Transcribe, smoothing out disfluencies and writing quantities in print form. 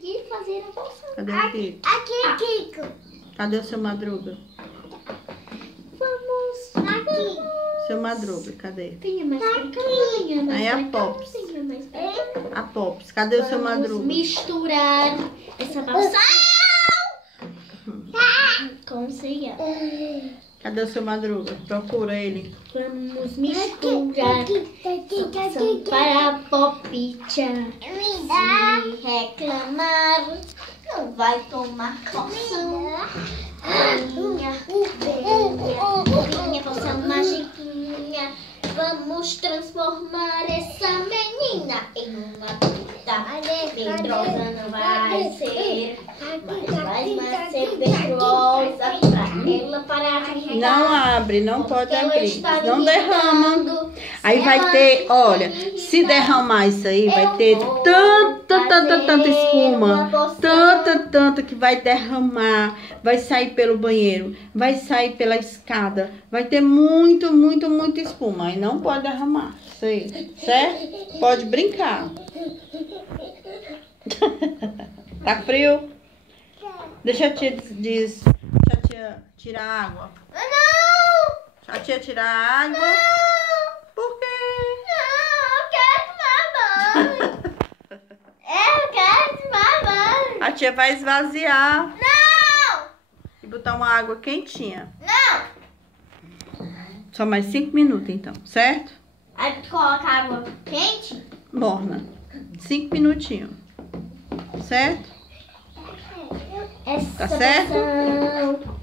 De fazer a bolsa. Cadê o Kiko? Aqui, Kiko. Cadê o seu Madruga? Vamos aqui. Seu Madruga, cadê? Venha mais pra cá. Venha mais Aí a pra cá. Pops. Venha mais pra cá. A Pops, cadê o seu Vamos Madruga? misturar essa bolsa com cereal. Cadê o seu Madruga? Procura ele. Vamos misturar são para a Popicha. Se reclamar, não vai tomar poção. Minha poção magiquinha. Vamos transformar essa menina em uma puta. Medrosa não vai ser, mas ser medrosa pra ela parar de rir. Não abre, não pode Ela abrir. está Não me derrama. irritando. Aí vai ter, olha, se derramar isso aí, vai ter tanta espuma, tanta que vai derramar, vai sair pelo banheiro, vai sair pela escada, vai ter muita espuma. Aí não pode derramar isso aí, certo? Pode brincar. Tá frio? Deixa a tia, tirar a água. Não! A tia tirar a água. Não! Por quê? Não, eu quero tomar banho. Eu quero tomar banho. A tia vai esvaziar Não! e botar uma água quentinha. Não! Só mais 5 minutos, então, certo? Aí tu coloca água quente? Morna. 5 minutinhos. Certo? Essa Tá certo? poção